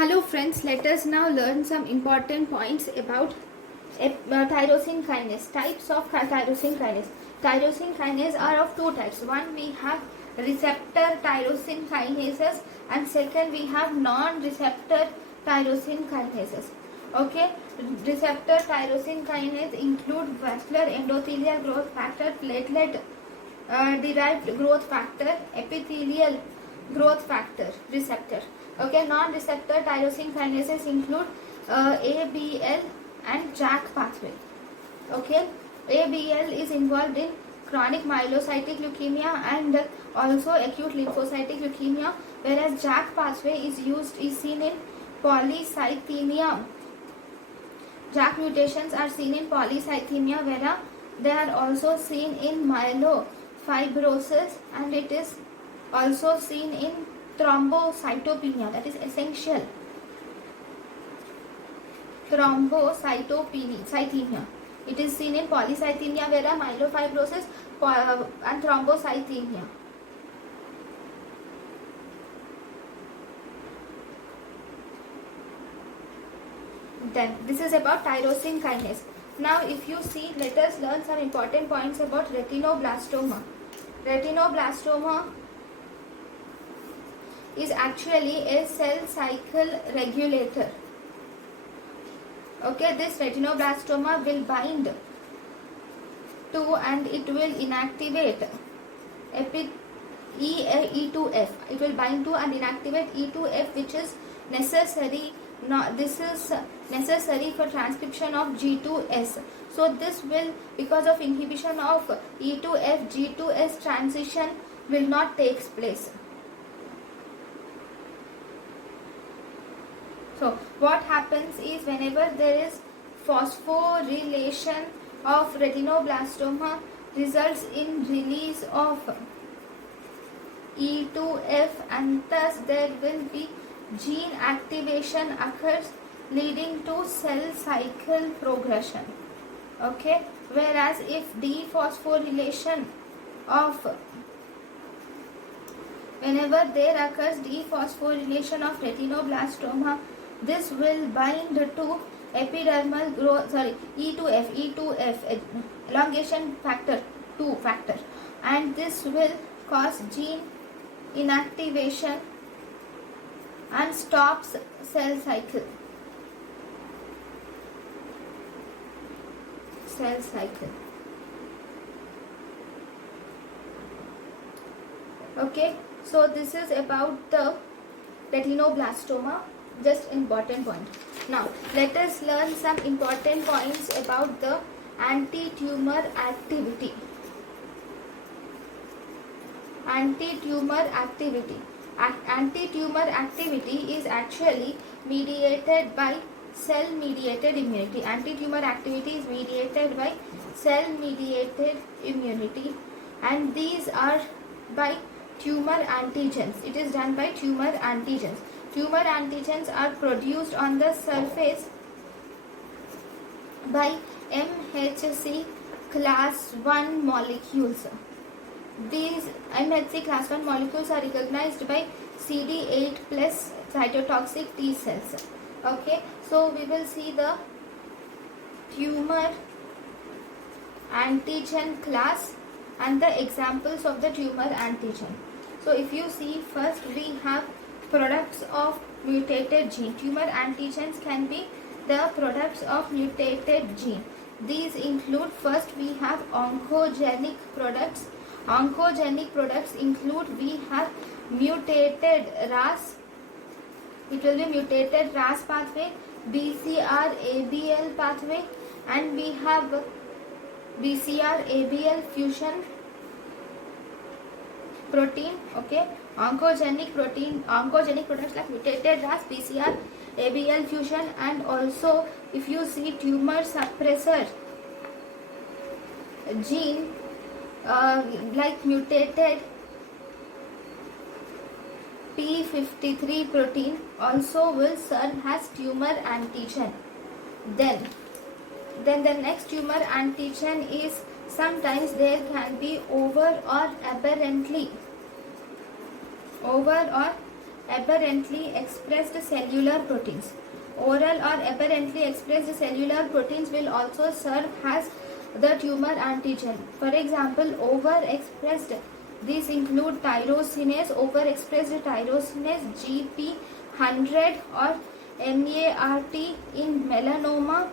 Hello friends, let us now learn some important points about tyrosine kinase. Types of tyrosine kinase. Tyrosine kinase are of two types. One, we have receptor tyrosine kinases, and second we have non-receptor tyrosine kinases. Okay, receptor tyrosine kinase include vascular endothelial growth factor, platelet derived growth factor, epithelial growth factor receptor. Okay, non-receptor tyrosine kinases include ABL and JAK pathway. Okay, ABL is involved in chronic myelocytic leukemia and also acute lymphocytic leukemia, whereas JAK pathway is seen in polycythemia. JAK mutations are seen in polycythemia, whereas they are also seen in myelofibrosis, and it is also seen in thrombocytopenia, that is essential thrombocytopenia. It is seen in polycythemia, whereas myelofibrosis and thrombocythemia. Then this is about tyrosine kinase. Now if you see, let us learn some important points about retinoblastoma. Retinoblastoma is actually a cell cycle regulator. Okay, this retinoblastoma will bind to and it will inactivate E2F. It will bind to and inactivate E2F, which is necessary. This is necessary for transcription of G2S. So this will, because of inhibition of E2F, G2S transition will not take place. So what happens is, whenever there is phosphorylation of retinoblastoma, results in release of E2F, and thus there will be gene activation occurs, leading to cell cycle progression. Okay, whereas if dephosphorylation of, whenever there occurs dephosphorylation of retinoblastoma, this will bind to epidermal growth, E2F, elongation factor 2 factor, and this will cause gene inactivation and stops cell cycle. Okay, so this is about the retinoblastoma, just important point. Now let us learn some important points about the anti-tumor activity. Anti-tumor activity is actually mediated by cell-mediated immunity. Anti-tumor activity is mediated by cell-mediated immunity, and these are by tumor antigens. It is done by tumor antigens. Tumor antigens are produced on the surface by MHC class 1 molecules. These MHC class 1 molecules are recognized by CD8 plus cytotoxic T cells. Okay, so we will see the tumor antigen class and the examples of the tumor antigen. So if you see, first we have products of mutated gene. Tumor antigens can be the products of mutated gene. These include, first we have oncogenic products. Oncogenic products include, we have mutated RAS. It will be mutated RAS pathway, BCR-ABL pathway, and we have BCR-ABL fusion protein. Okay, oncogenic products like mutated RAS, BCR, ABL fusion, and also if you see tumor suppressor gene like mutated P53 protein also will serve as tumor antigen. Then the next tumor antigen is, sometimes there can be over or aberrantly expressed cellular proteins. Oral or aberrantly expressed cellular proteins will also serve as the tumor antigen. For example, overexpressed. These include tyrosinase, overexpressed tyrosinase GP100 or MART in melanoma.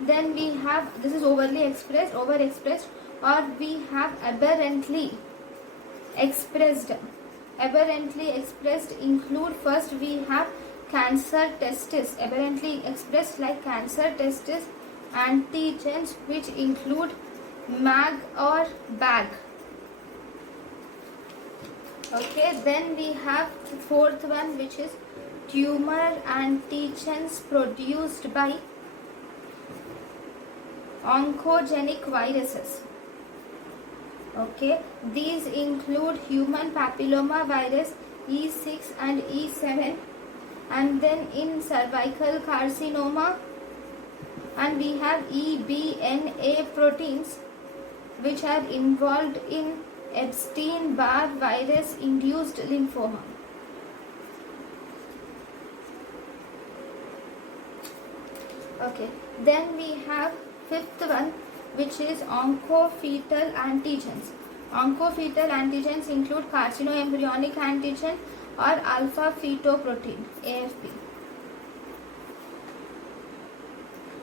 Then we have, this is overexpressed, or we have aberrantly expressed. Aberrantly expressed include, first we have cancer testis, aberrantly expressed like cancer testis antigens, which include MAG or BAG. Okay, then we have fourth one, which is tumor antigens produced by oncogenic viruses. Okay, these include human papilloma virus E6 and E7, and then in cervical carcinoma, and we have EBNA proteins which are involved in Epstein-Barr virus induced lymphoma. Okay, then we have fifth one, which is oncofetal antigens. Oncofetal antigens include carcinoembryonic antigen or alpha fetoprotein, AFP.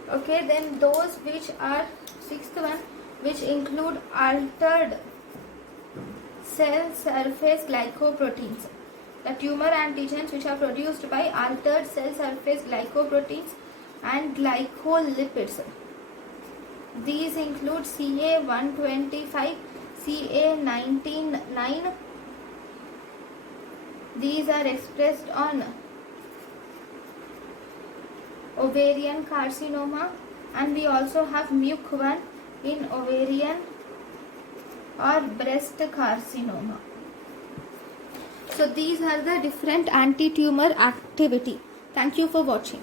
Okay, then those which are sixth one, which include altered cell surface glycoproteins. The tumor antigens which are produced by altered cell surface glycoproteins and glycolipids. These include CA125, CA199. These are expressed on ovarian carcinoma, and we also have MUC1 in ovarian or breast carcinoma. So these are the different anti-tumor activity. Thank you for watching.